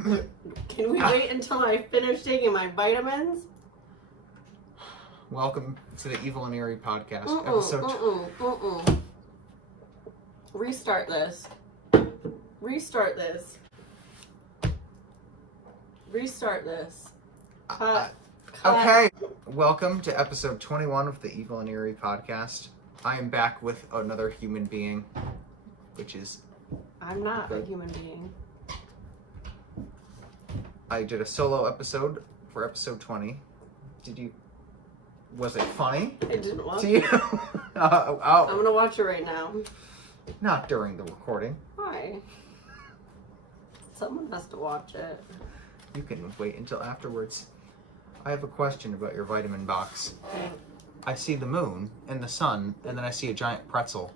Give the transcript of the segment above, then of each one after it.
Can we wait until I finish taking my vitamins? Welcome to the Evil and Eerie Podcast, episode. Restart this. Restart this. Restart this. Cut. Okay, welcome to episode 21 of the Evil and Eerie Podcast. I am back with another human being, which is... I'm not a human being. I did a solo episode for episode 20. Was it funny? It didn't watch to you? I'm gonna watch it right now. Not during the recording. Why? Someone has to watch it. You can wait until afterwards. I have a question about your vitamin box. I see the moon and the sun, and then I see a giant pretzel.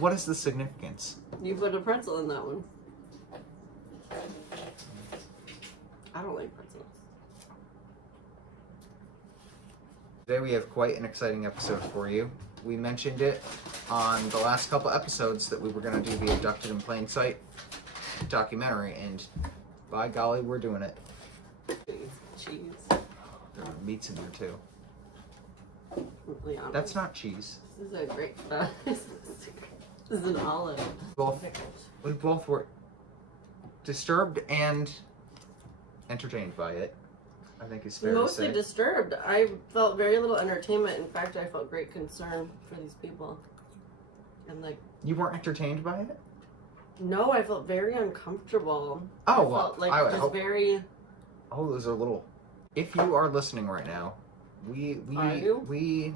What is the significance? You put a pretzel in that one. I don't like pretzels. Today we have quite an exciting episode for you. We mentioned it on the last couple episodes that we were going to do the Abducted in Plain Sight documentary, and by golly, we're doing it. Cheese. There are meats in there too. Really honest. That's not cheese. This is a great. This is an olive. We both were disturbed and entertained by it, I think is fair to say. Mostly disturbed. I felt very little entertainment. In fact, I felt great concern for these people. And like... You weren't entertained by it? No, I felt very uncomfortable. Oh, I well, felt like I would just hope... very... Oh, those are little... If you are listening right now, Are you? we...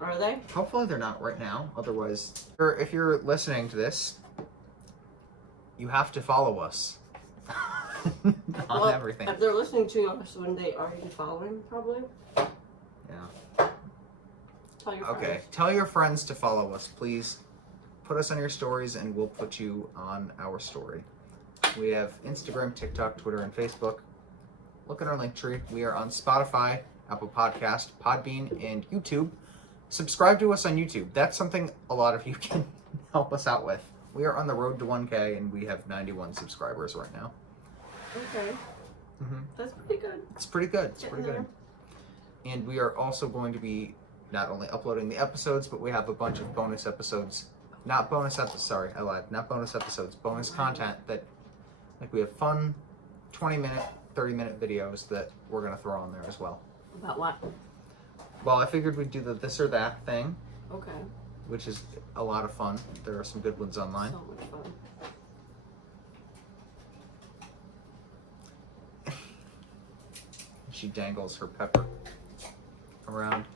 Are they? Hopefully they're not right now, otherwise... If you're listening to this, you have to follow us. on everything. If they're listening to us, when they are you following, probably? Yeah. Tell your friends. Okay, tell your friends to follow us, please. Put us on your stories and we'll put you on our story. We have Instagram, TikTok, Twitter, and Facebook. Look at our link tree. We are on Spotify, Apple Podcast, Podbean, and YouTube. Subscribe to us on YouTube. That's something a lot of you can help us out with. We are on the road to 1K and we have 91 subscribers right now. Okay. Mm-hmm. That's pretty good. It's pretty good. It's Getting pretty good. And we are also going to be not only uploading the episodes, but we have a bunch of bonus episodes. Not bonus episodes, sorry, I lied. Not bonus episodes, bonus content that, like, we have fun 20-minute, 30-minute videos that we're going to throw on there as well. About what? Well, I figured we'd do the this or that thing. Okay. Which is a lot of fun. There are some good ones online. So much fun. She dangles her pepper around.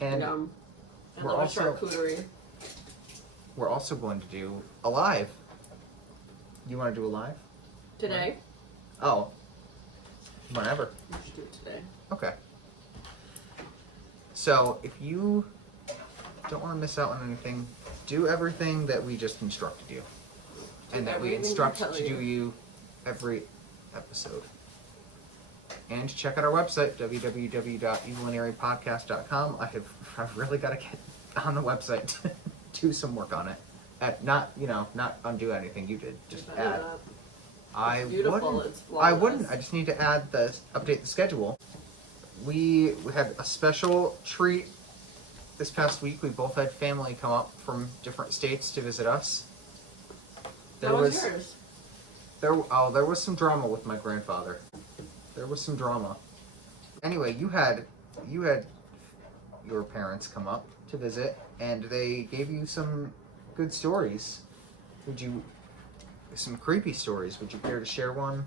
And Yum. I we're love also- a charcuterie. we're also going to do a live. You want to do a live? Today? Oh. Whenever. We should do it today. Okay. So, if you don't want to miss out on anything, do everything that we just instructed you. And that we everything we instruct tell to you. do you every episode. And check out our website, www.evilandeeriepodcast.com. I've really got to get on the website to do some work on it. Not undo anything you did, just add. It's beautiful. It's flawless. I wouldn't. I just need to update the schedule. We had a special treat this past week. We both had family come up from different states to visit us. How was yours? There was some drama with my grandfather. There was some drama. Anyway, you had your parents come up to visit, and they gave you some good stories. Some creepy stories. Would you care to share one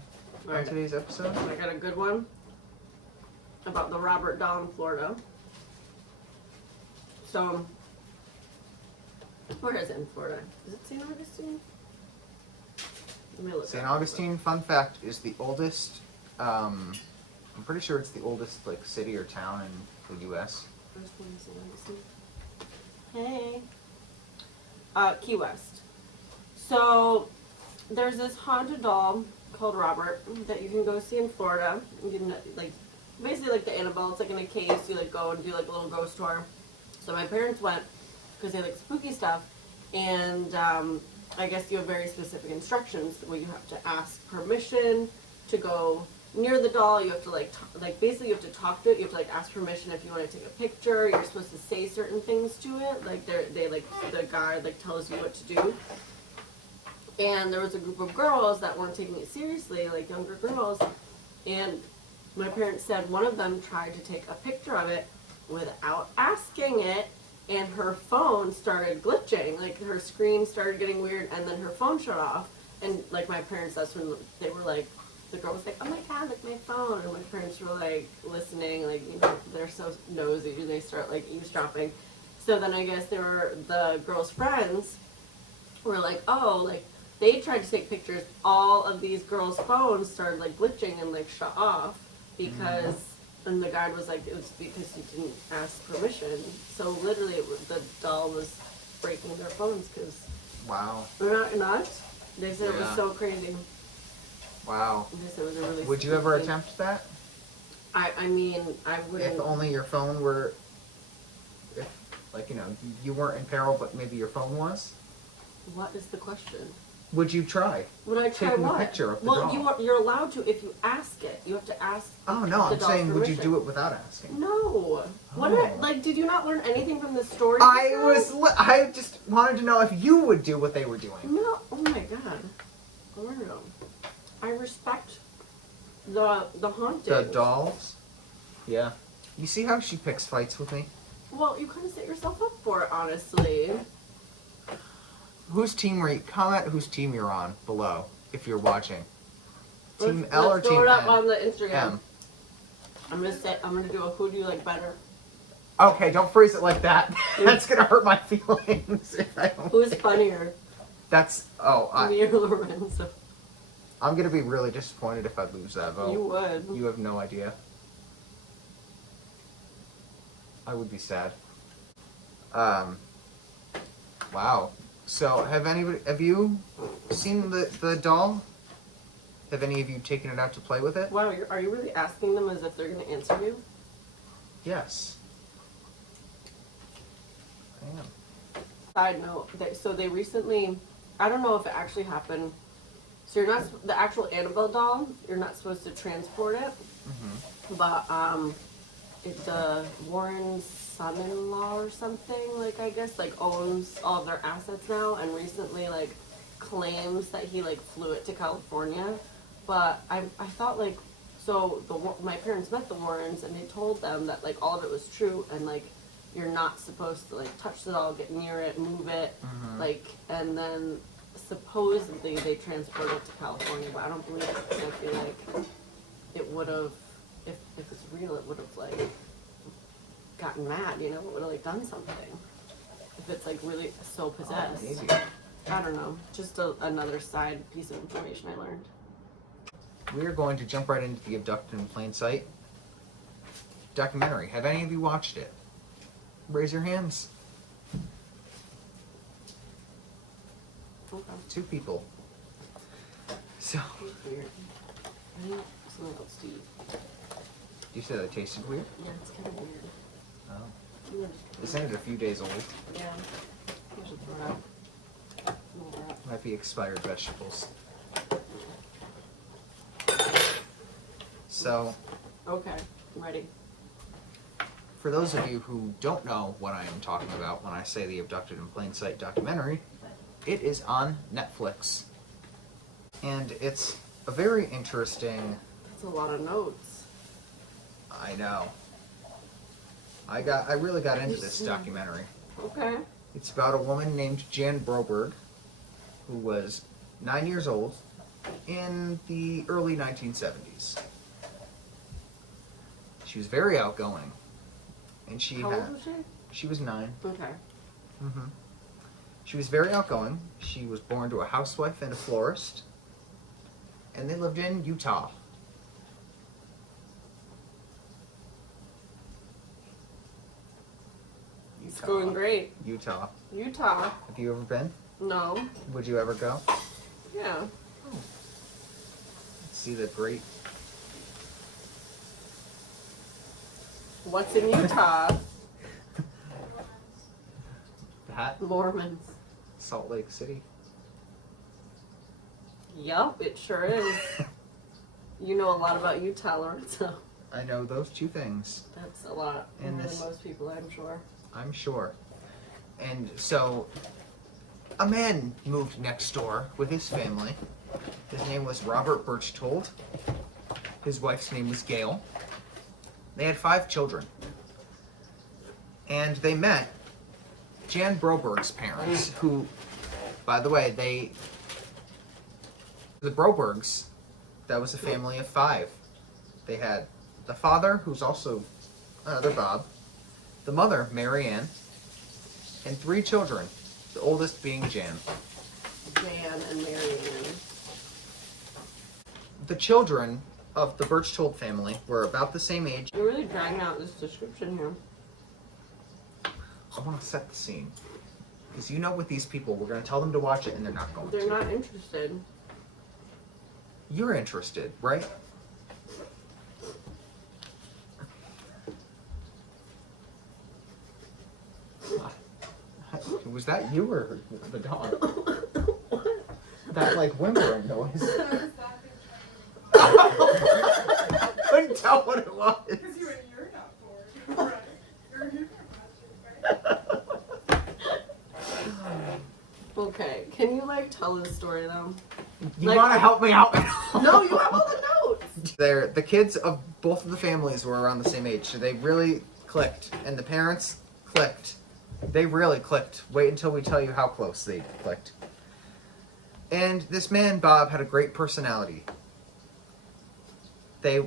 on today's episode? I got a good one about the Robert doll in Florida. So, where is it in Florida? Is it St. Augustine? Let me look. St. Augustine, fun fact, is the oldest. I'm pretty sure it's the oldest city or town in the U.S. First one is St. Augustine. Hey. Key West. So, there's this haunted doll called Robert that you can go see in Florida. You can, basically like the Annabelle. It's like in a case. You go and do a little ghost tour. So my parents went because they like spooky stuff, and I guess you have very specific instructions where you have to ask permission to go near the doll. You have to like basically you have to talk to it. You have to like ask permission if you want to take a picture. You're supposed to say certain things to it. Like they like the guy like tells you what to do. And there was a group of girls that weren't taking it seriously, like younger girls. And my parents said one of them tried to take a picture of it without asking it, and her phone started glitching. Like her screen started getting weird, and then her phone shut off. And like my parents, that's when they were like, the girl was like, "Oh my god, like my phone!" And my parents were like listening, like they're so nosy, they start like eavesdropping. So then I guess the girls' friends were like, "Oh, like they tried to take pictures. All of these girls' phones started like glitching and like shut off because." And the guide was like, it was because you didn't ask permission. So literally, the doll was breaking their phones because. Wow. They're not. They said it was so crazy. Wow. They said it was a really. Would you ever attempt that? I mean, I wouldn't. If only your phone were, if like you weren't in peril, but maybe your phone was. What is the question? Would you try? Would I try taking what? a picture of the doll? Well, you're allowed to if you ask it. You have to ask. Oh no, I'm saying, permission. would you do it without asking? No. What? Did you not learn anything from this story? I just wanted to know if you would do what they were doing. No. Oh my god. Lorenzo. I respect the haunting. The dolls. Yeah. You see how she picks fights with me? Well, you couldn't set yourself up for it, honestly. Whose team were you? Comment whose team you're on below if you're watching. Team L or let's Team throw it up N? on the Instagram. M. I'm gonna do a who do you like better. Okay, don't phrase it like that. That's gonna hurt my feelings. If I don't Who's funnier? That's Me or Lorenzo? I'm gonna be really disappointed if I lose that vote. You would. You have no idea. I would be sad. Wow. So, have you seen the doll? Have any of you taken it out to play with it? Wow, are you really asking them as if they're going to answer you? Yes. I am. Side note, they recently, I don't know if it actually happened. So the actual Annabelle doll, you're not supposed to transport it. Mm-hmm. But the Warren's son-in-law or something, like I guess, like owns all their assets now, and recently like claims that he like flew it to California. But I thought like, so my parents met the Warrens and they told them that like all of it was true, and like you're not supposed to like touch the doll, get near it, move it, like, and then supposedly they transported it to California, but I don't believe it. I feel like it would have, if it's real, it would have like gotten mad, it would have like done something. If it's like really so possessed. Maybe. I don't know. Just another side piece of information I learned. We are going to jump right into the Abducted in Plain Sight documentary. Have any of you watched it? Raise your hands. Okay. 2 people. So, It's weird. I think something called Steve. you said it tasted weird? Yeah, it's kind of weird. Oh. Isn't it a few days old? Yeah. I should throw it out. Throw it out. Might be expired vegetables. So, Okay, I'm ready. for those of you who don't know what I am talking about when I say the Abducted in Plain Sight documentary, it is on Netflix. And it's a very interesting... That's a lot of notes. I know. I really got into this documentary. Okay. It's about a woman named Jan Broberg, who was 9 years old in the early 1970s. She was very outgoing, and How old was she? She was 9. Okay. Mm-hmm. She was very outgoing. She was born to a housewife and a florist, and they lived in Utah. It's going great. Utah. Utah. Have you ever been? No. Would you ever go? Yeah. See the great... What's in Utah? That? Mormons. Salt Lake City. Yup, it sure is. You know a lot about Utah, Lorenzo. I know those two things. That's a lot. And More this- than most people, I'm sure. I'm sure. And so, a man moved next door with his family. His name was Robert Berchtold. His wife's name was Gail. They had 5 children. And they met Jan Broberg's parents, who, by the way, the Brobergs, that was a family of 5. They had the father, who's also another Bob, the mother, Mary Ann, and 3 children, the oldest being Jan. Jan and Marianne. The children of the Berchtold family were about the same age. You're really dragging out this description here. I want to set the scene. Because you know with these people, we're going to tell them to watch it and they're not going They're to. not interested. You're interested, right? Was that you or the dog? That like whimpering noise. Couldn't tell what it was. Because you're not bored. Right. You're not Okay, can you like tell this story though? You Like- want to help me out? No, you have all the notes. The kids of both of the families were around the same age, so they really clicked, and the parents clicked. They really clicked. Wait until we tell you how close they clicked. And this man, Bob, had a great personality. They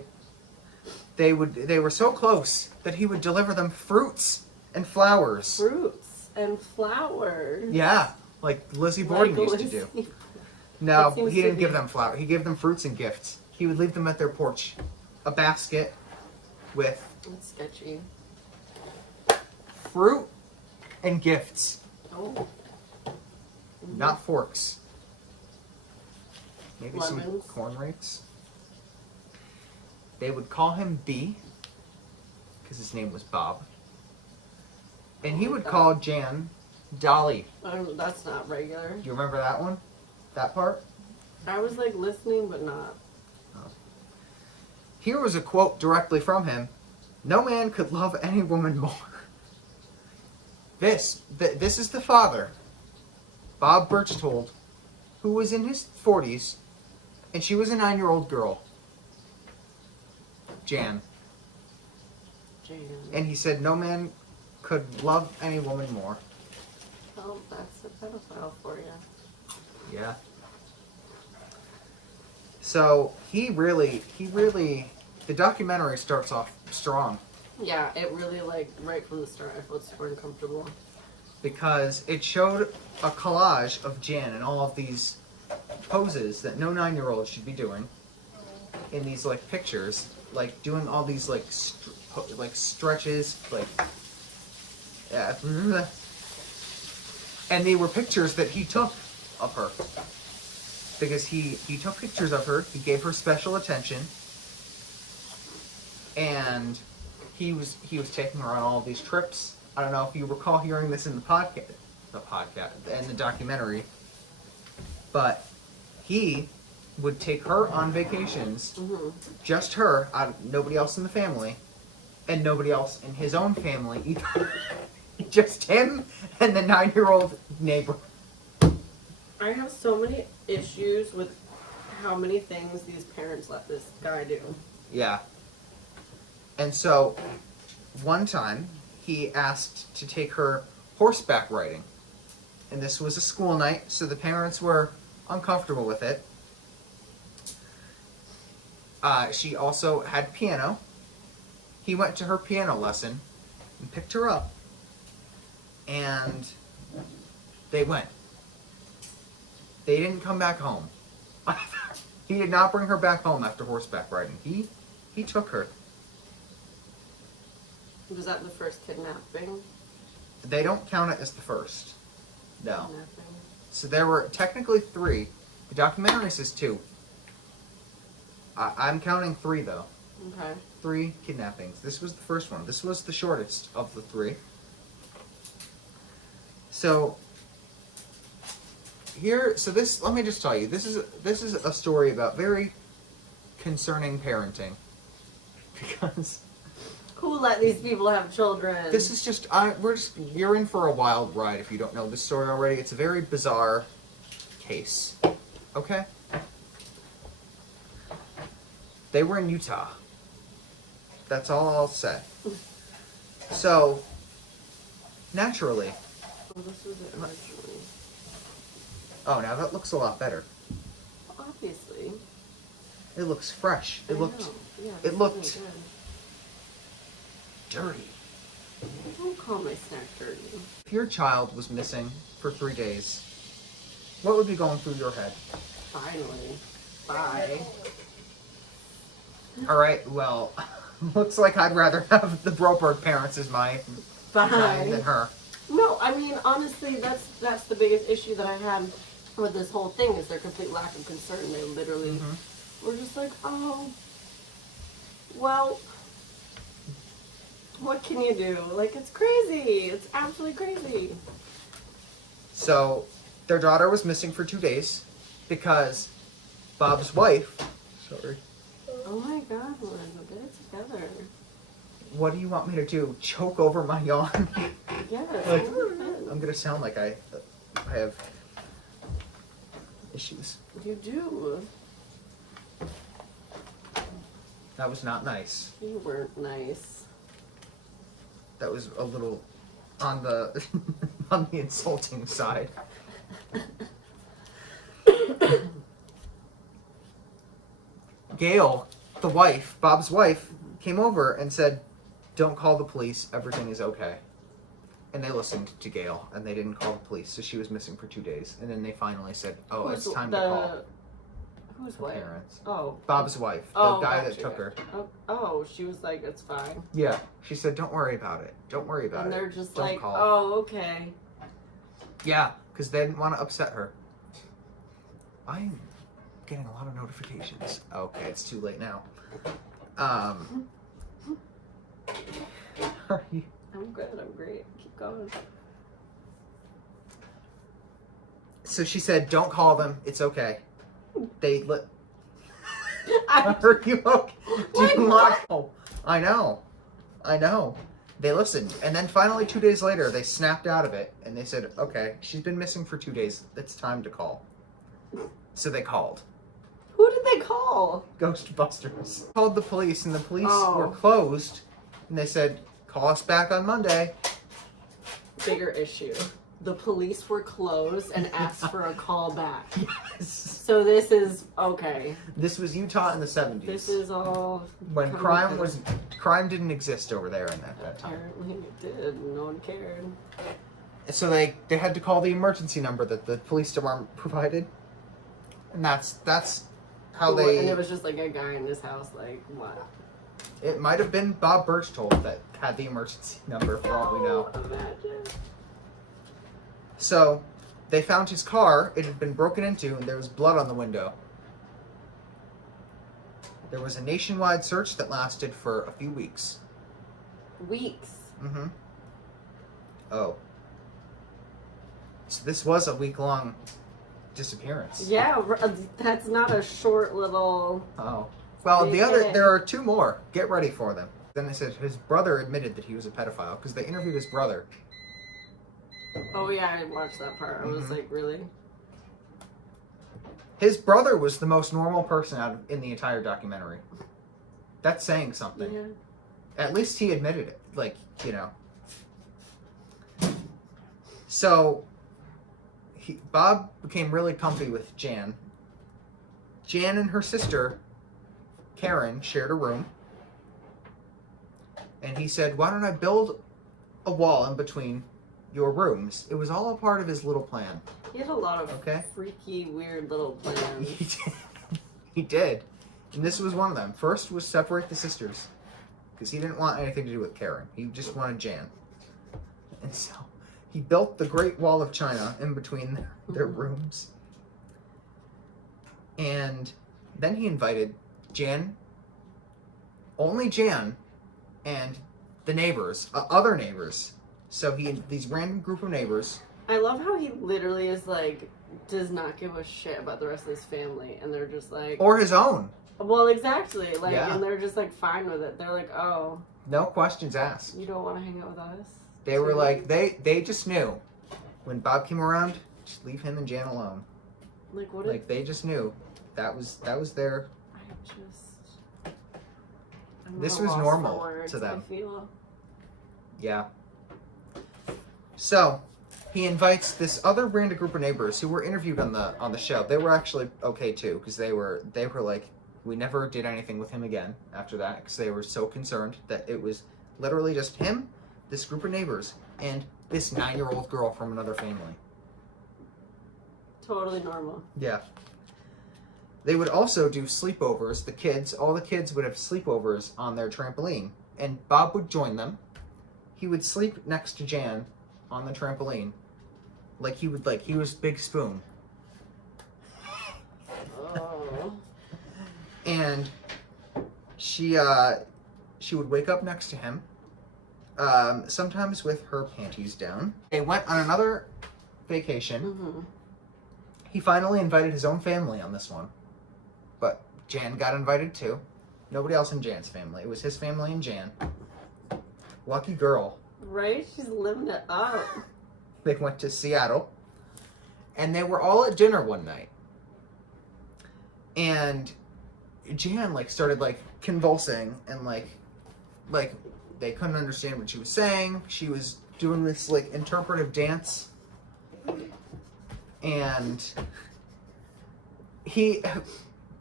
were so close that he would deliver them fruits and flowers. Fruits and flowers. Yeah, like Lizzie Borden used to do. No, That seems he didn't to give be- them flowers. He gave them fruits and gifts. He would leave them at their porch. A basket with That's sketchy. fruit and gifts, Oh. not forks. Maybe some Lemons. corn rakes. They would call him B, because his name was Bob. And he would call Jan Dolly. That's not regular. Do you remember that one? That part? I was like listening, but not. Here was a quote directly from him. No man could love any woman more. This is the father, Bob Berchtold, who was in his 40s, and she was a 9-year-old girl, Jan. Jan. And he said no man could love any woman more. Oh, that's a pedophile for you. Yeah. So he really, the documentary starts off strong Yeah, it really like right from the start I felt super uncomfortable. because it showed a collage of Jan and all of these poses that no 9-year-old should be doing in these like pictures, like doing all these like stretches, like yeah, and they were pictures that he took of her because he took pictures of her. He gave her special attention, and he was taking her on all of these trips. I don't know if you recall hearing this in the podcast and the documentary, but he would take her on vacations, just her, nobody else in the family, and nobody else in his own family either. Just him and the 9-year-old neighbor. I have so many issues with how many things these parents let this guy do. Yeah. And so, one time, he asked to take her horseback riding. And this was a school night, so the parents were uncomfortable with it. She also had piano. He went to her piano lesson and picked her up. And they went. They didn't come back home. He did not bring her back home after horseback riding. He took her. Was that the first kidnapping? They don't count it as the first. No. Kidnapping. So there were technically 3. The documentary says 2. I'm counting 3 though. Okay. 3 kidnappings. This was the first one. This was the shortest of the 3. So let me just tell you, this is a story about very concerning parenting. Because Who let these people have children? this is just, you're in for a wild ride if you don't know this story already. It's a very bizarre case. Okay? They were in Utah. That's all I'll say. So, naturally. Oh, this was it originally. Oh, now that looks a lot better. Obviously. It looks fresh. I know. Yeah, it this looked isn't dirty. good. Don't call my snack dirty. If your child was missing for 3 days, what would be going through your head? Finally. Bye. Alright, well, looks like I'd rather have the Broberg parents as my Bye. than her. No, I mean, honestly, that's the biggest issue that I had with this whole thing is their complete lack of concern. They literally were just like, oh, well, what can you do? Like, it's crazy. It's absolutely crazy. So, their daughter was missing for 2 days because Bob's wife... Sorry. Oh my God, Lorenzo, get it together. What do you want me to do? Choke over my yawn? Yes. Like, I'm gonna sound like I have issues. You do. That was not nice. You weren't nice. That was a little on the on the insulting side. Gail, the wife, Bob's wife, came over and said, "Don't call the police. Everything is okay." And they listened to Gail, and they didn't call the police. So she was missing for 2 days, and then they finally said, "Oh, it's time to call." Whose Her wife? parents. Oh. Bob's wife, the Oh, guy gotcha. that took her. Oh, she was like, it's fine. Yeah, she said, "Don't worry about it. Don't worry about And it." they're just Don't like, call. oh, okay. Yeah, because they didn't want to upset her. I'm getting a lot of notifications. Okay, it's too late now. Are you- I'm good. I'm great. Keep going. So she said, "Don't call them. It's okay." They let. I, Are you okay? Do Like you what? want? Oh, I know. They listened, and then finally 2 days later, they snapped out of it, and they said, "Okay, she's been missing for 2 days. It's time to call." So they called. who did they call? Ghostbusters called the police, and the police Oh. were closed, and they said, "Call us back on Monday." Bigger issue. The police were closed and asked for a call back. Yes. So this is okay. This was Utah in the 70s. This is all when coming crime didn't exist over there in that time. Apparently it did. No one cared. So they had to call the emergency number that the police department provided, and that's how Cool. they. And it was just like a guy in his house. Like what? It might have been Bob Berchtold that had the emergency number, for all we know. Imagine. So, they found his car. It had been broken into, and there was blood on the window. There was a nationwide search that lasted for a few weeks. Weeks. Mm-hmm. Oh. So this was a week-long disappearance. Yeah, that's not a short little. Oh. Well, Okay. there are two more. Get ready for them. Then they said his brother admitted that he was a pedophile because they interviewed his brother. Oh yeah, I watched that part. I was like, really? His brother was the most normal person in the entire documentary. That's saying something. Yeah. At least he admitted it. Like, you know. So, Bob became really comfy with Jan. Jan and her sister, Karen, shared a room. And he said, "Why don't I build a wall in between your rooms?" It was all a part of his little plan. He had a lot of Okay. freaky, weird little plans. He did. He did. And this was one of them. First was separate the sisters. Because he didn't want anything to do with Karen. He just wanted Jan. And so he built the Great Wall of China in between their rooms. And then he invited Jan, only Jan, and the neighbors, other neighbors. So he had these random group of neighbors. I love how he literally is like, does not give a shit about the rest of his family, and they're just like, Or his own. Well, exactly. Like, Yeah. and they're just like fine with it. They're like, oh, No questions asked. you don't want to hang out with us? They were too? like, they just knew. When Bob came around, just leave him and Jan alone. Like, what? Like, they just knew. That was their... I'm This at a was loss for normal words, to them. I feel. Yeah. So, he invites this other random group of neighbors who were interviewed on the show. They were actually okay too, because they were like, we never did anything with him again after that, because they were so concerned that it was literally just him, this group of neighbors, and this 9-year-old girl from another family. Totally normal. Yeah. They would also do sleepovers. All the kids would have sleepovers on their trampoline, and Bob would join them. He would sleep next to Jan on the trampoline, he was Big Spoon. Oh. And she would wake up next to him, sometimes with her panties down. They went on another vacation. Mm-hmm. He finally invited his own family on this one, but Jan got invited too. Nobody else in Jan's family. It was his family and Jan. Lucky girl. Right? She's living it up. They went to Seattle, and they were all at dinner one night. And Jan started convulsing, and they couldn't understand what she was saying. She was doing this interpretive dance, and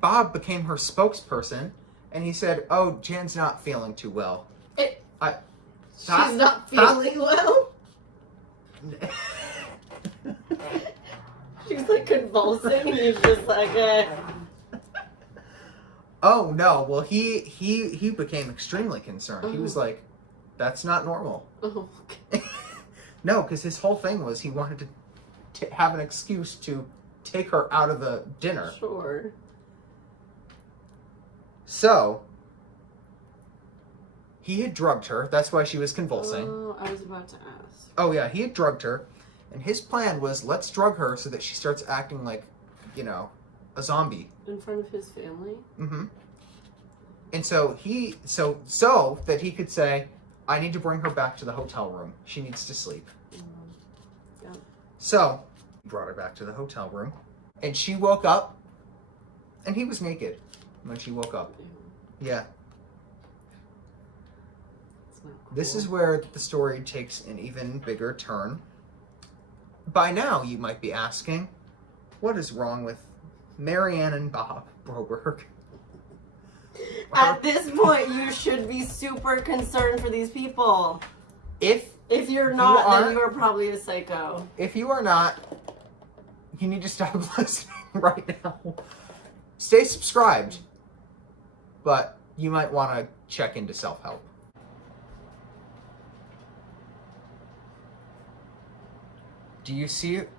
Bob became her spokesperson, and he said, "Oh, Jan's not feeling too well." She's not feeling well. She's convulsing, and he's just like, eh. Oh no! Well, he became extremely concerned. He was Mhm. like, "That's not normal." Oh, okay. No, because his whole thing was he wanted to have an excuse to take her out of the dinner. Sure. So he had drugged her. That's why she was convulsing. Oh, I was about to ask. Oh yeah, he had drugged her, and his plan was, let's drug her so that she starts acting like, a zombie. In front of his family? Mm-hmm. And so that he could say, I need to bring her back to the hotel room. She needs to sleep. Yeah. So he brought her back to the hotel room, and she woke up, and he was naked when she woke up. Yeah. It's not cool. This is where the story takes an even bigger turn. By now, you might be asking, what is wrong with Marianne and Bob Broberg? At this point, you should be super concerned for these people. If If you're not, then aren't- you are probably a psycho. If you are not, you need to stop listening right now. Stay subscribed, but you might want to check into self-help. Do you see it?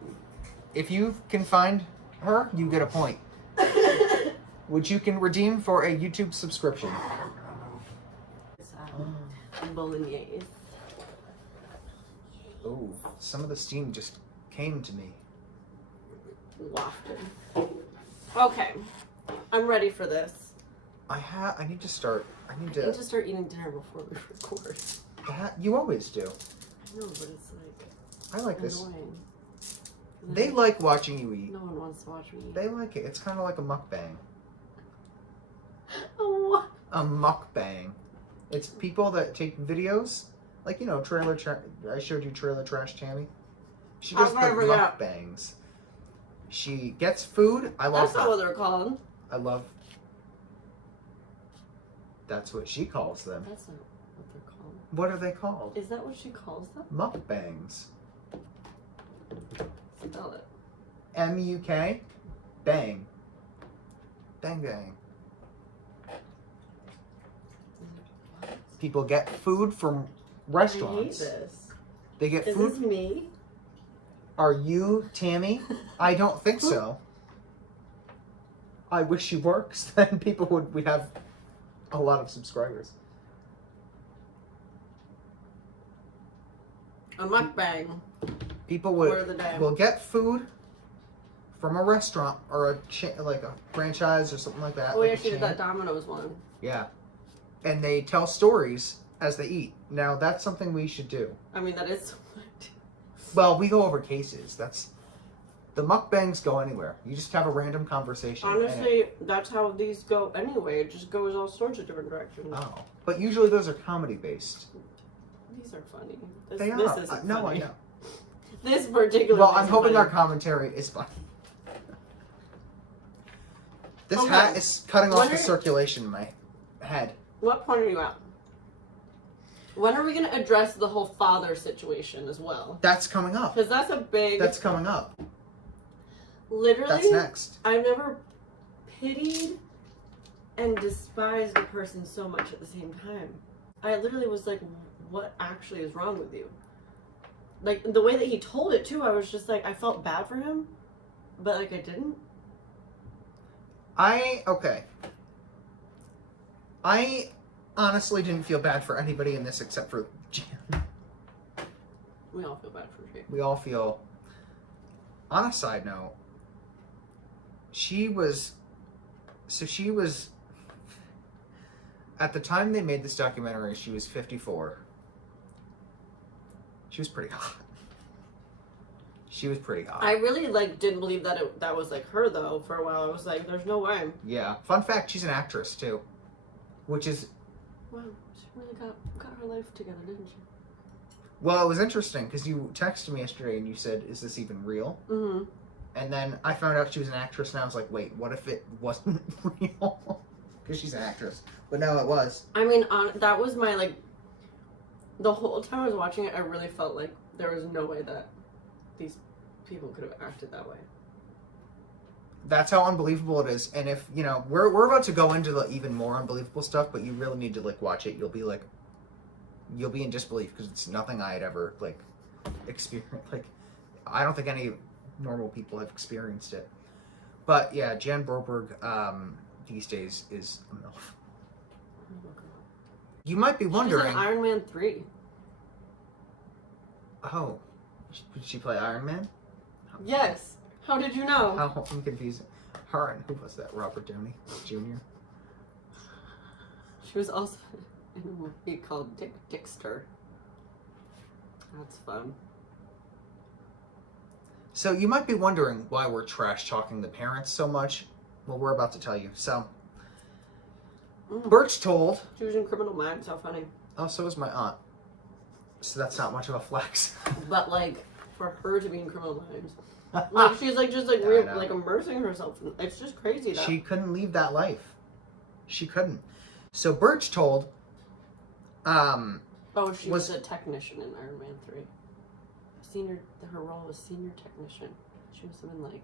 If you can find her, you get a point, which you can redeem for a YouTube subscription. It's, bolognese. Oh, some of the steam just came to me. Wafted. Okay. I'm ready for this. I need to start. I need I to. need to start eating dinner before we record. You always do. I know, but it's I like this. annoying. They like watching you eat. No one wants to watch me eat. They like it. It's kind of like a mukbang. Oh, what? A mukbang. It's people that take videos, Trailer Trash. I showed you Trailer Trash Tammy. She does the I've never got- mukbangs. She gets food. I love That's not what they're called. I love. That's what she calls them. That's not what they're called. What are they called? Is that what she calls them? Mukbangs. Spell it. M-U-K. Bang. Bang bang. People get food from restaurants. I hate this. They get Is food. this me? Are you Tammy? I don't think so. I wish she works. Then we'd have a lot of subscribers. A mukbang. People Word of the day. will get food from a restaurant or like a franchise or something like that. Oh, like yeah, a she did chain. that Domino's one. Yeah. And they tell stories as they eat. Now, that's something we should do. I mean, that is so much. Well, we go over cases. The mukbangs go anywhere. You just have a random conversation. Honestly, that's how these go anyway. It just goes all sorts of different directions. Oh. But usually those are comedy based. These are funny. They This are. isn't No, funny. I know. This particular. Well, I'm hoping our commentary is funny. This Okay. hat is cutting off When the are- circulation in my head. What point are you at? When are we going to address the whole father situation as well? That's coming up. Because that's a big. That's coming up. Literally. That's next. I've never pitied and despised a person so much at the same time. I literally was like, what actually is wrong with you? Like, the way that he told it, too, I was just like, I felt bad for him, but, like, I didn't. Okay. I honestly didn't feel bad for anybody in this except for Jan. We all feel bad for Jake. We all feel. On a side note, she was. At the time they made this documentary, she was 54. She was pretty hot. She was pretty hot. I really, like, didn't believe that that was, like, her, though, for a while. I was like, there's no way. Yeah. Fun fact, she's an actress, too. Which is. Wow, she really got her life together, didn't she? Well, it was interesting, because you texted me yesterday and you said, is this even real? Mm-hmm. And then I found out she was an actress, and I was like, wait, what if it wasn't real? Because she's an actress. But no, it was. I mean, that was my, like, the whole time I was watching it, I really felt like there was no way that these people could have acted that way. That's how unbelievable it is. And if, we're about to go into the even more unbelievable stuff, but you really need to, like, watch it. You'll be in disbelief, because it's nothing I had ever, like, experienced. Like, I don't think any normal people have experienced it. But, yeah, Jan Broberg, these days is a MILF. You might be wondering. She's in Iron Man 3. Oh, did she play Iron Man? Yes. How did you know? How I'm confused. Her and who was that? Robert Downey Jr. She was also in a movie called Dickster. That's fun. So you might be wondering why we're trash talking the parents so much. Well, we're about to tell you. So, Berchtold. She was in Criminal Minds. How funny. Oh, so was my aunt. So that's not much of a flex. But, like, for her to be in Criminal Minds. Like, she's, like, just, like, Yeah, weird, I know. like, immersing herself. It's just crazy, though. She couldn't leave that life. She couldn't. So Berchtold, Oh, she was a technician in Iron Man 3. Her role was senior technician. She was something like,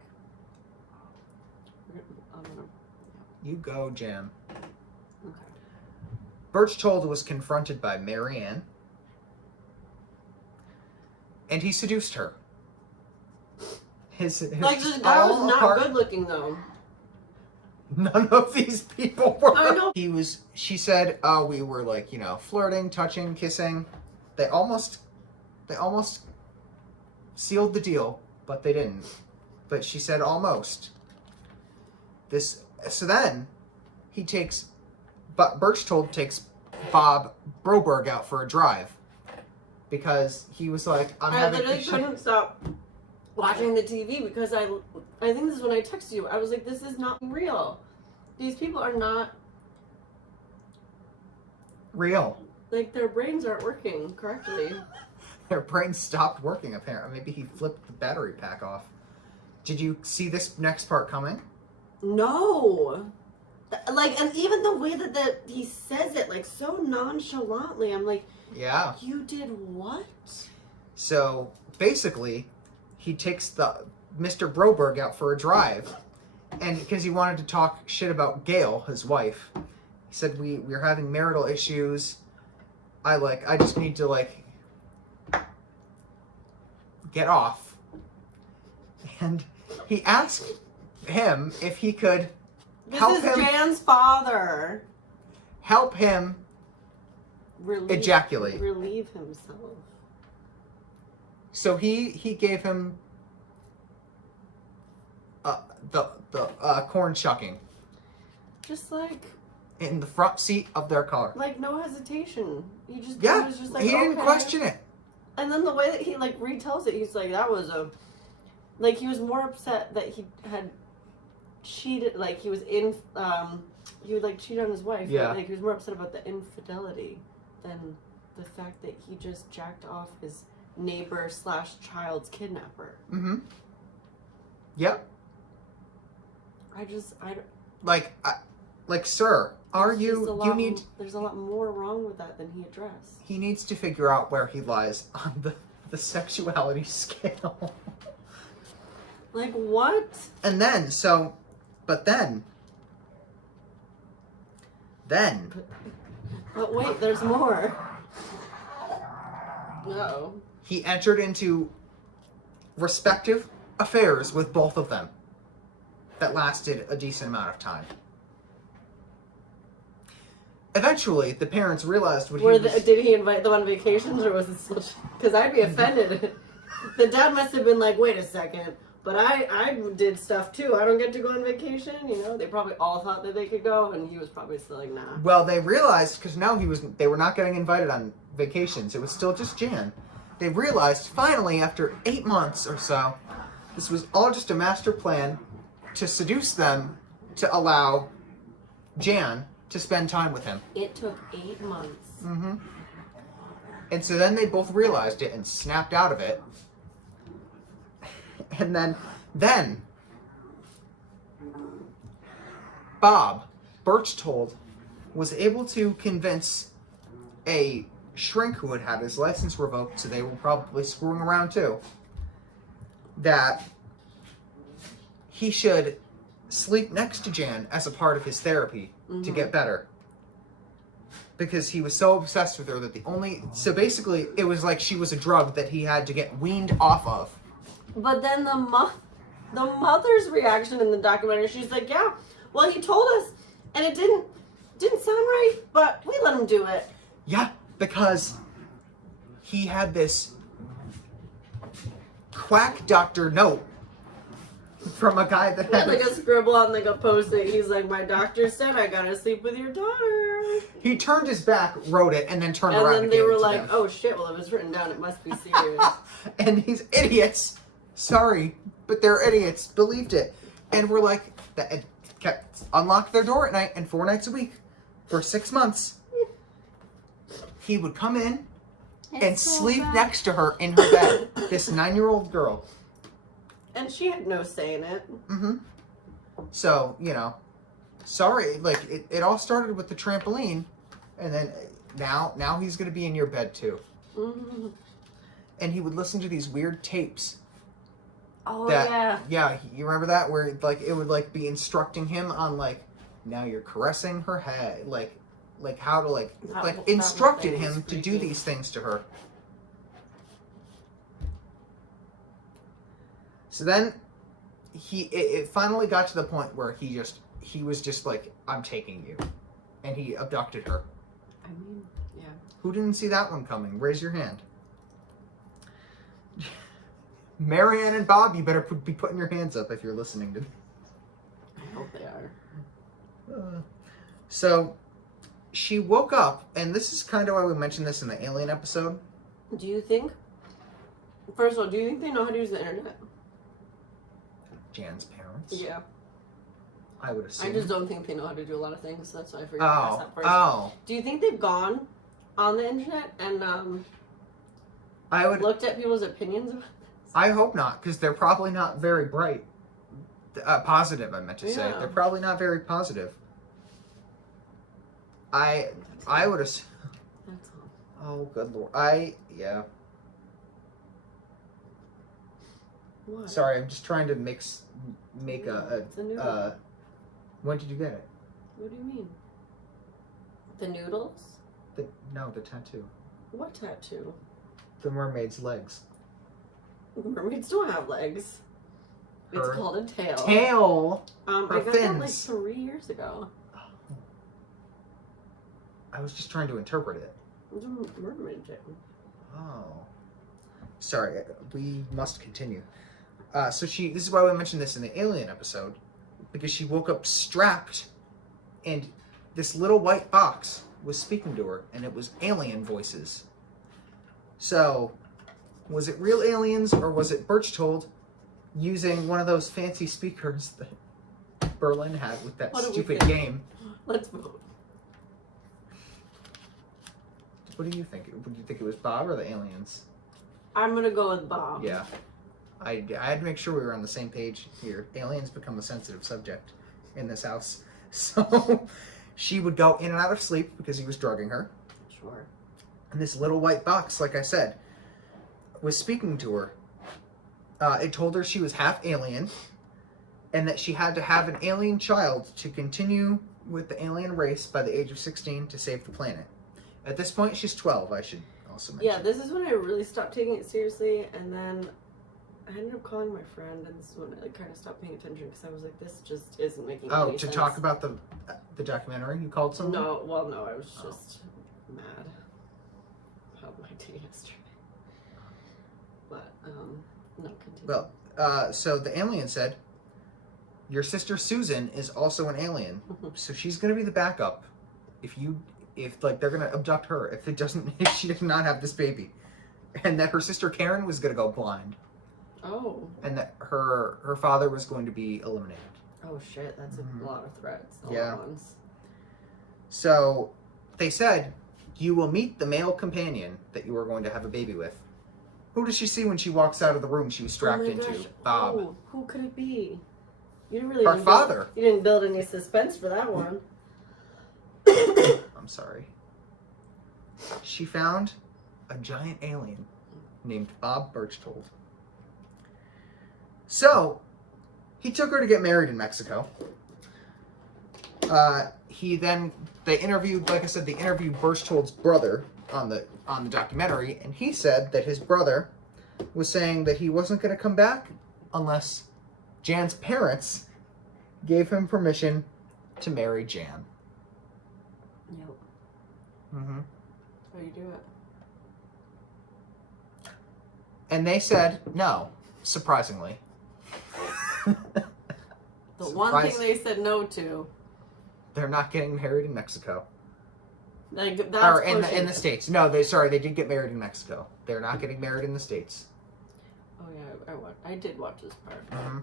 I don't know. You go, Jan. Okay. Berchtold was confronted by Marianne, and he seduced her. His Like, this guy was all not apart- good looking, though. None of these people were. I know. She said, oh, we were like, flirting, touching, kissing. They almost sealed the deal, but they didn't. But she said almost. So then Berchtold takes Bob Broberg out for a drive because he was like, I literally couldn't stop watching the TV because I think this is when I texted you. I was like, this is not real. These people are not, real. like, their brains aren't working correctly. Their brain stopped working, apparently. Maybe he flipped the battery pack off. Did you see this next part coming? No. Like, and even the way that he says it, like, so nonchalantly, I'm like, Yeah. you did what? So, basically, he takes Mr. Broberg out for a drive. And because he wanted to talk shit about Gail, his wife. He said, we're having marital issues. I just need to, get off. And he asked him if he could This is Jan's father. help him ejaculate. Relieve himself. So he gave him corn shucking Just like in the front seat of their car. no hesitation. He just Yeah, was just like, he didn't okay. question it. And then the way that he like retells it, he's like, that was a like he was more upset that he had cheated, like he was in he would like cheat on his wife. Yeah. Like he was more upset about the infidelity than the fact that he just jacked off his neighbor / child's kidnapper. Mm-hmm. Yep. I Like, sir, you need... There's a lot more wrong with that than he addressed. He needs to figure out where he lies on the sexuality scale. Like, what? And then, but then... But wait, there's more. Uh-oh. He entered into respective affairs with both of them that lasted a decent amount of time. Eventually, the parents realized what Did he invite them on vacations, or was it still... Because I'd be offended. The dad must have been like, wait a second, but I did stuff too. I don't get to go on vacation, you know? They probably all thought that they could go, and he was probably still like, nah. Well, they realized, because now they were not getting invited on vacations. It was still just Jan. They realized, finally, after 8 months or so, this was all just a master plan to seduce them to allow Jan to spend time with him. It took 8 months. Mm-hmm. And so then they both realized it and snapped out of it. And then Bob Berchtold was able to convince a shrink who had had his license revoked, so they were probably screwing around too, that he should sleep next to Jan as a part of his therapy to get better. Because he was so obsessed with her that so basically it was like she was a drug that he had to get weaned off of. But then the mother's reaction in the documentary, she's like, yeah, well, he told us, and it didn't sound right, but we let him do it. Yeah, because he had this quack doctor note from a guy that had like a scribble on like a post-it. He's like, my doctor said I gotta sleep with your daughter. He turned his back, wrote it, and then turned around And then and they gave were it to like, them. oh shit, well, if it's written down, it must be serious. And these idiots, sorry, but they're idiots, believed it. And were like, that kept unlocked their door at night, and 4 nights a week for 6 months. He would come in and sleep next to her in her bed. This 9-year-old girl. And she had no say in it. Mm-hmm. So, sorry, like, it all started with the trampoline, and then now he's gonna be in your bed too. Mm-hmm. And he would listen to these weird tapes. Oh, yeah. Yeah, you remember that? Where, like, it would, like, be instructing him on, like, now you're caressing her head, like how to, instructed him to do these things to her. So then, it finally got to the point where he was just like, I'm taking you. And he abducted her. I mean, yeah. Who didn't see that one coming? Raise your hand. Marianne and Bob, you better be putting your hands up if you're listening to. I hope they are. So, she woke up, and this is kind of why we mentioned this in the Alien episode. Do you think, first of all, do you think they know how to use the internet? Jan's parents? Yeah. I would assume. I just don't think they know how to do a lot of things, so that's why I figured to ask that first. Do you think they've gone on the internet and looked at people's opinions about this? I hope not, because they're probably not very bright. Positive, I meant to say. They're probably not very positive. I would assume. That's all. Oh, good lord. Yeah. What? Sorry, I'm just trying to make It's a noodle. When did you get it? What do you mean? The noodles? No, the tattoo. What tattoo? The mermaid's legs. Mermaids don't have legs. It's Her called a tail. Tail! I got fins. that like 3 years ago. I was just trying to interpret it. It's a mermaid tail. Oh. Sorry, we must continue. So this is why we mentioned this in the Alien episode, because she woke up strapped, and this little white box was speaking to her, and it was alien voices. So, was it real aliens, or was it Berchtold using one of those fancy speakers that Berlin had with that What do we stupid think? game? Let's vote. What do you think? Would you think it was Bob or the aliens? I'm gonna go with Bob. Yeah. I had to make sure we were on the same page here. Aliens become a sensitive subject in this house. So she would go in and out of sleep because he was drugging her. Sure. And this little white box, like I said, was speaking to her. It told her she was half alien and that she had to have an alien child to continue with the alien race by the age of 16 to save the planet. At this point, she's 12, I should also mention. Yeah, this is when I really stopped taking it seriously, and then I ended up calling my friend, and this is when I kind of stopped paying attention because I was like, this just isn't making any sense. To talk about the documentary? You called someone? No, I was just mad about my day yesterday. But, no, continue. Well, so the alien said, your sister Susan is also an alien, so she's going to be the backup if they're going to abduct her if she does not have this baby. And that her sister Karen was going to go blind. Oh. And that her father was going to be eliminated. Oh shit, that's a lot of threats all Yeah. at once. So they said, you will meet the male companion that you are going to have a baby with. Who does she see when she walks out of the room she was strapped into? Gosh. Bob. Oh, who could it be? You really Her didn't father. You didn't build any suspense for that one. I'm sorry. She found a giant alien named Bob Berchtold. So, he took her to get married in Mexico. They interviewed Berchtold's brother on the documentary, and he said that his brother was saying that he wasn't going to come back unless Jan's parents gave him permission to marry Jan. Yep. Mm-hmm. That's how you do it. And they said no, surprisingly. The one thing they said no to. They're not getting married in Mexico. Like, that's Or in pushing the it. States. No, they did get married in Mexico. They're not getting married in the States. Oh yeah, I did watch this part. Mm-hmm.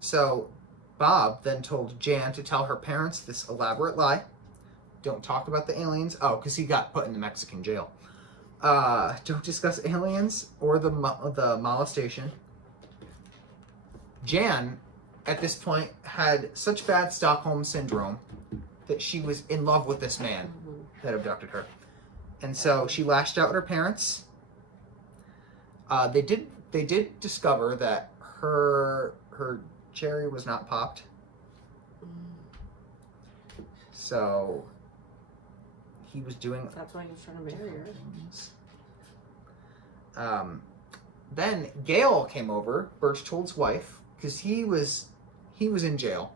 So, Bob then told Jan to tell her parents this elaborate lie. Don't talk about the aliens. Oh, because he got put in the Mexican jail. Don't discuss aliens or the molestation. Jan, at this point, had such bad Stockholm syndrome that she was in love with this man that abducted her. And so she lashed out at her parents. They did discover that her cherry was not popped. So he was doing. That's why he was trying to marry her. Then Gail came over, Berchtold's wife, because he was in jail.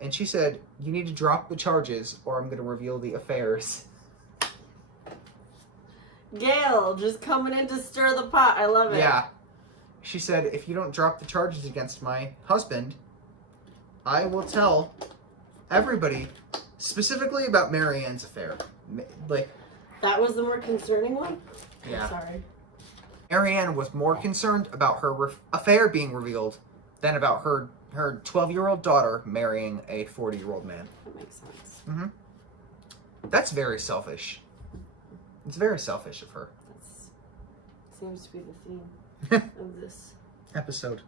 And she said, you need to drop the charges or I'm going to reveal the affairs. Gail, just coming in to stir the pot. I love it. Yeah. She said, if you don't drop the charges against my husband, I will tell everybody specifically about Marianne's affair. Like, That was the more concerning one? yeah. I'm sorry. Marianne was more concerned about her affair being revealed than about her 12-year-old daughter marrying a 40-year-old man. That makes sense. Mm-hmm. That's very selfish. It's very selfish of her. That seems to be the theme of this. Episode.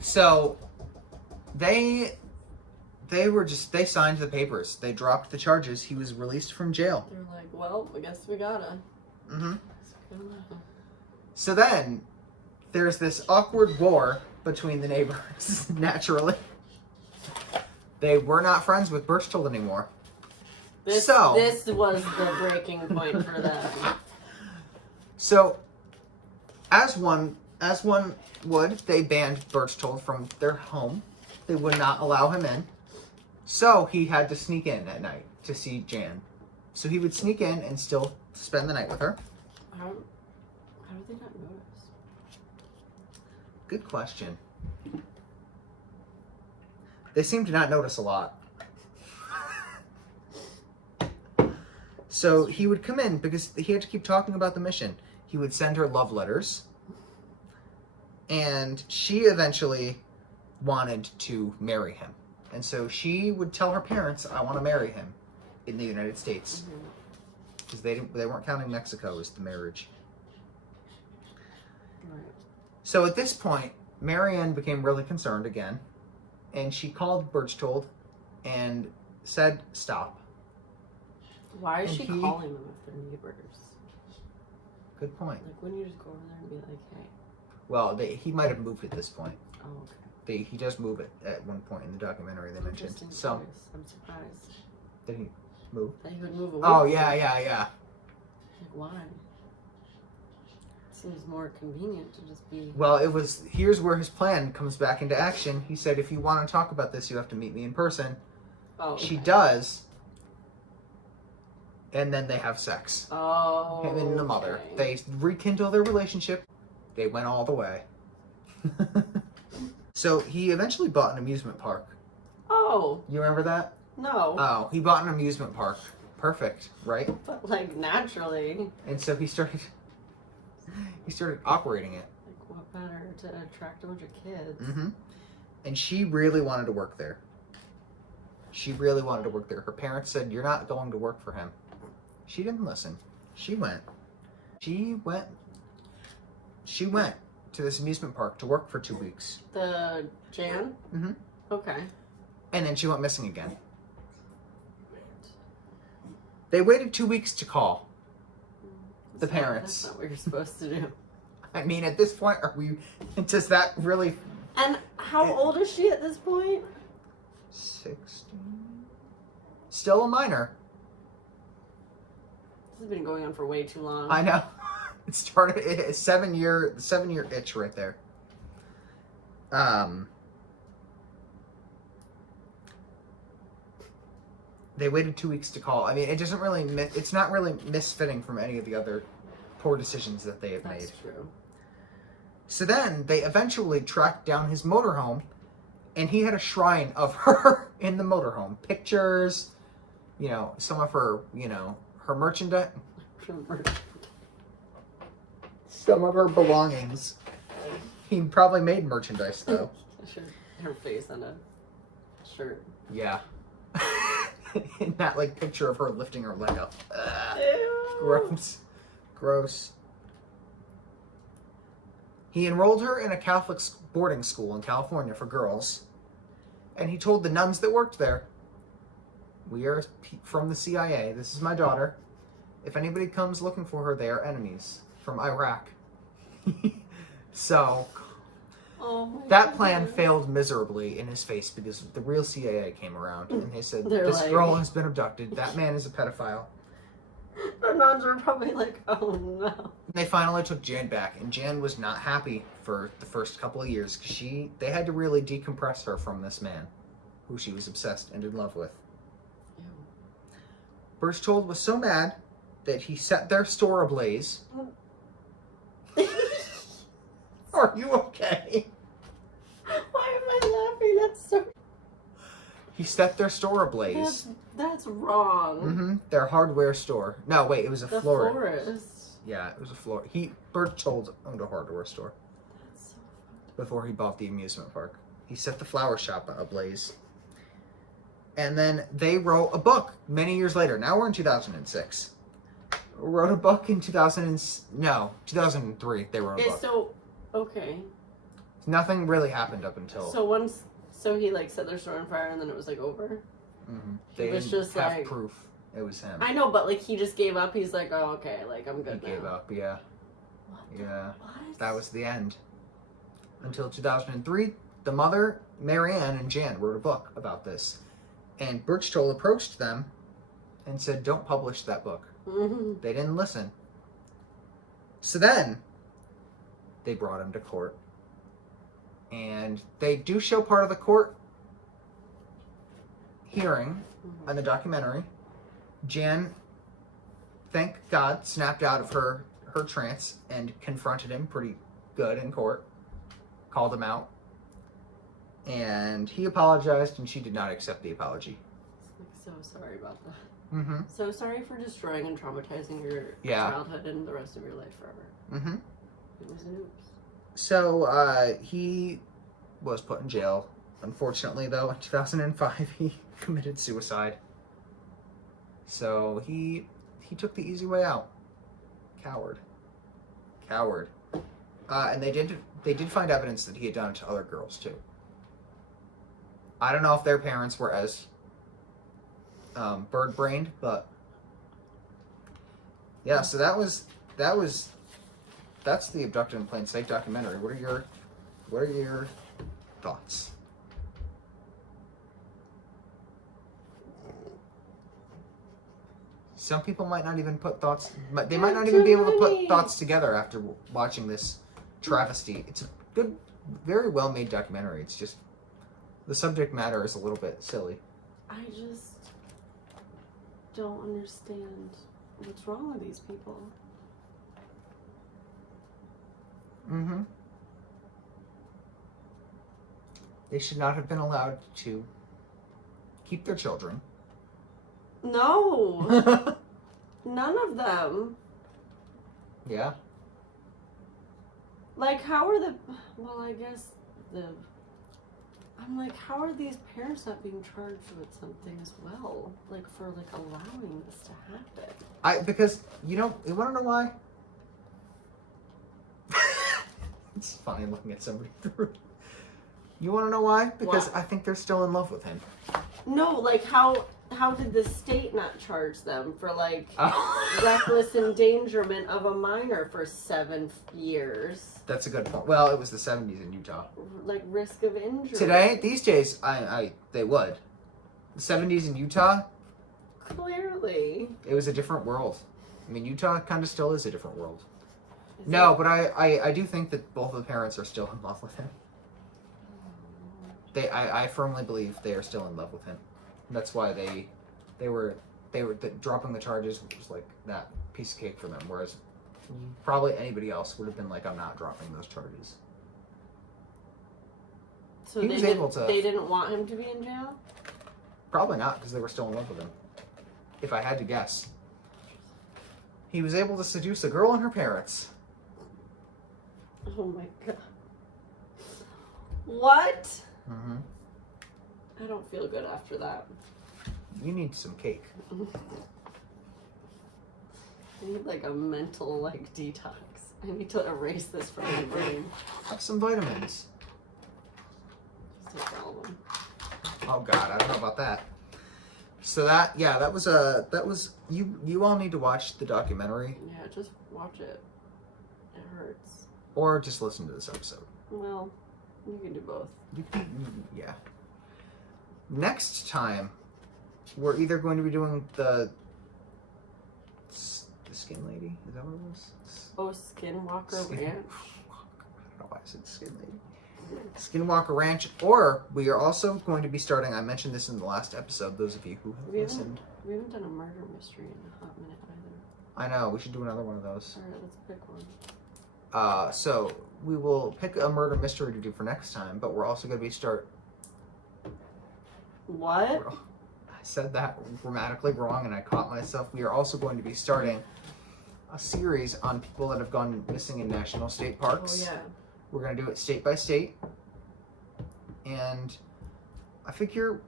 So, they signed the papers. They dropped the charges. He was released from jail. They're like, well, I guess we gotta. Mm-hmm. So then, there's this awkward war between the neighbors, naturally. They were not friends with Berchtold anymore. This was the breaking point for them. So, as one would, they banned Berchtold from their home. They would not allow him in. So he had to sneak in at night to see Jan. So he would sneak in and still spend the night with her. How did they not notice? Good question. They seem to not notice a lot. So he would come in because he had to keep talking about the mission. He would send her love letters. And she eventually wanted to marry him. And so she would tell her parents, I want to marry him in the United States. Because they weren't counting Mexico as the marriage. Right. So at this point, Marianne became really concerned again. And she called Berchtold and said, stop. Why is And she he- calling them if they're neighbors? Good point. Like, wouldn't you just go over there and be like, hey? Well, he might have moved at this point. Oh, okay. He does move it at one point in the documentary they mentioned. Interesting So, choice. I'm surprised did he move? that he would move away. Oh, from yeah, them. yeah. Like, why? Seems more convenient to just be. Well, here's where his plan comes back into action. He said, if you want to talk about this, you have to meet me in person. Oh, She okay. does. And then they have sex. Oh. Him and the mother. okay. They rekindle their relationship. They went all the way. So he eventually bought an amusement park. Oh, You remember that? no. Oh, he bought an amusement park. Perfect, right? But, like, naturally. And so he started operating it. Like, what better to attract a bunch of kids? Mm-hmm. And she really wanted to work there. She really wanted to work there. Her parents said, you're not going to work for him. She didn't listen. She went to this amusement park to work for 2 weeks. The Jan? Mhm. Okay. And then she went missing again. They waited 2 weeks to call. The parents. That's not what you're supposed to do. I mean, at this point, does that really... And how old is she at this point? 16? Still a minor. This has been going on for way too long. I know. It started a 7-year itch right there. They waited 2 weeks to call. I mean, it's not really misfitting from any of the other poor decisions that they have That's made. true. So then they eventually tracked down his motorhome, and he had a shrine of her in the motorhome. Pictures, some of her, her merchandise, some of her belongings. He probably made merchandise though. Her face on a shirt. Yeah. In that picture of her lifting her leg up. Ugh. Ew. Gross. He enrolled her in a Catholic boarding school in California for girls, and he told the nuns that worked there, we are from the CIA. This is my daughter. If anybody comes looking for her, they are enemies from Iraq. So, Oh my that plan goodness. failed miserably in his face because the real CIA came around and they said, They're this like- girl has been abducted. That man is a pedophile. The nuns are probably like, oh no. They finally took Jan back, and Jan was not happy for the first couple of years because they had to really decompress her from this man who she was obsessed and in love with. Ew. Berchtold was so mad that he set their store ablaze. Are you okay? Why am I laughing? That's so. He set their store ablaze. That's wrong. Mm-hmm. Their hardware store. No, wait, it was a The florist. florist. Yeah, it was a floor. Berchtold owned a hardware store That's so before he bought the amusement park. He set the flower shop ablaze. And then they wrote a book many years later. Now we're in 2006. Wrote a book in 2003. They wrote a Okay, book. so okay. Nothing really happened up until. So he set their store on fire and then it was over. Mhm. He They was didn't just have proof. It was him. I know, but he just gave up. He's like, oh okay, I'm He good now. gave up. Yeah, What? yeah. What? That was the end. Until 2003, the mother, Marianne, and Jan wrote a book about this. And Berchtold approached them and said, don't publish that book. Mhm. They didn't listen. So then, they brought him to court. And they do show part of the court hearing in the documentary. Jan, thank God, snapped out of her her trance and confronted him pretty good in court, called him out, and he apologized, and she did not accept the apology. So sorry about that. Mm-hmm. So sorry for destroying and traumatizing your childhood and the rest of your life forever. Mm-hmm. It was an oops. So he was put in jail. Unfortunately, though, in 2005, he committed suicide. So he took the easy way out. Coward. And they did find evidence that he had done it to other girls too. I don't know if their parents were as bird-brained, but yeah. So that's the Abducted in Plain Sight documentary. What are your thoughts? Some people might not even put thoughts. They might not even be able to put thoughts together after watching this travesty. It's a good, very well-made documentary. It's just the subject matter is a little bit silly. I just don't understand what's wrong with these people. Mm-hmm. They should not have been allowed to keep their children. No, none of them. Yeah. Like, how are I guess I'm like, how are these parents not being charged with something as well? Like, for, like, allowing this to happen? Because, you want to know why? It's funny looking at somebody through. You want to know why? Because Why? I think they're still in love with him. No, like, how did the state not charge them for, like, Oh. reckless endangerment of a minor for 7 years? That's a good point. Well, it was the 70s in Utah. Like, risk of injury. These days, they would. The 70s in Utah, Clearly. it was a different world. I mean, Utah kind of still is a different world. Is No, it- but I do think that both of the parents are still in love with him. I firmly believe they are still in love with him. That's why they were dropping the charges was like that piece of cake for them. Whereas probably anybody else would have been like, I'm not dropping those charges. So He they was didn't, able to- they didn't want him to be in jail? Probably not, because they were still in love with him. If I had to guess. He was able to seduce a girl and her parents. Oh my god. What? Mm-hmm. I don't feel good after that. You need some cake. I need like a mental like detox. I need to erase this from my brain. Have some vitamins. Just take all of them. Oh God, I don't know about that. So that was you all need to watch the documentary Yeah, just watch it. It hurts. or just listen to this episode. Well, you can do both. Yeah. Next time, we're either going to be doing the Skin Lady. Is that what it was? Oh, Skinwalker Skin- Ranch. I don't know why I said Skin Lady. Skinwalker Ranch, or we are also going to be starting. I mentioned this in the last episode. Those of you who have listened, We haven't done a murder mystery in a hot minute either. I know we should do another one of those. Alright, let's pick one. So we will pick a murder mystery to do for next time, but we're also going to be What? I said that grammatically wrong, and I caught myself. We are also going to be starting a series on people that have gone missing in national state parks. Oh yeah. We're going to do it state by state, and I figure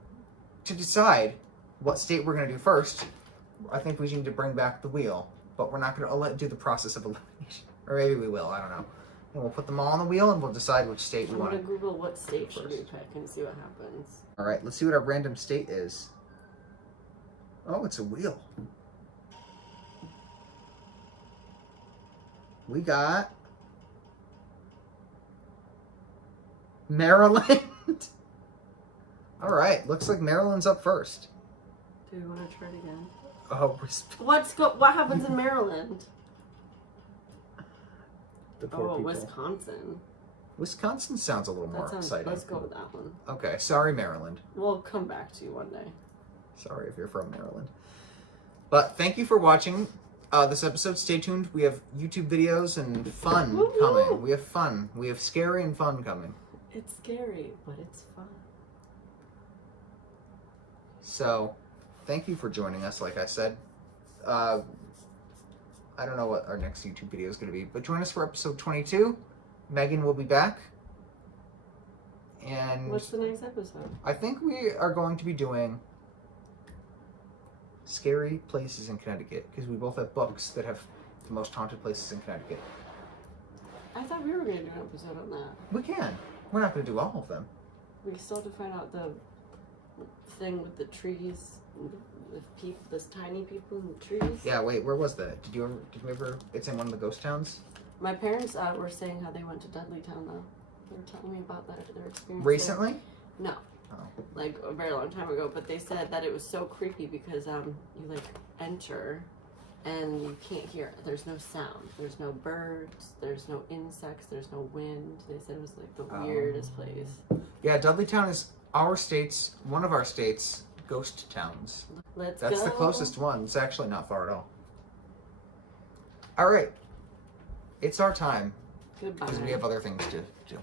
to decide what state we're going to do first, I think we need to bring back the wheel, but we're not going to do the process of elimination. Or maybe we will, I don't know. And we'll put them all on the wheel, and we'll decide which state we I'm want gonna to. Google what state should we first. pick and see what happens. All right, let's see what our random state is. Oh, it's a wheel. We got Maryland. All right, looks like Maryland's up first. Do we want to try it again? Oh, What happens in Maryland? the poor Oh, people. Wisconsin. Wisconsin sounds a little That more sounds. exciting. Let's go with that one. Okay, sorry, Maryland. We'll come back to you one day. Sorry if you're from Maryland. But thank you for watching. this episode, stay tuned. We have YouTube videos and fun Woo-hoo. coming. We have fun. We have scary and fun coming. It's scary, but it's fun. So, thank you for joining us, like I said. I don't know what our next YouTube video is going to be, but join us for episode 22. Megan will be back. And What's the next episode? I think we are going to be doing scary places in Connecticut, because we both have books that have the most haunted places in Connecticut. I thought we were going to do an episode on that. We can. We're not going to do all of them. We still have to find out the thing with the trees, with people, this tiny people in the trees. Yeah, wait, where was that? Did we ever, it's in one of the ghost towns? My parents were saying how they went to Dudleytown, though. They were telling me about that, their experience. Recently? There. No. Oh. Like a very long time ago, but they said that it was so creepy because you like enter and you can't hear it. There's no sound. There's no birds. There's no insects. There's no wind. They said it was like the weirdest place. Yeah, Dudleytown is one of our state's ghost towns. That's the closest one. It's actually not far at all. All right. It's our time Goodbye. because we have other things to do.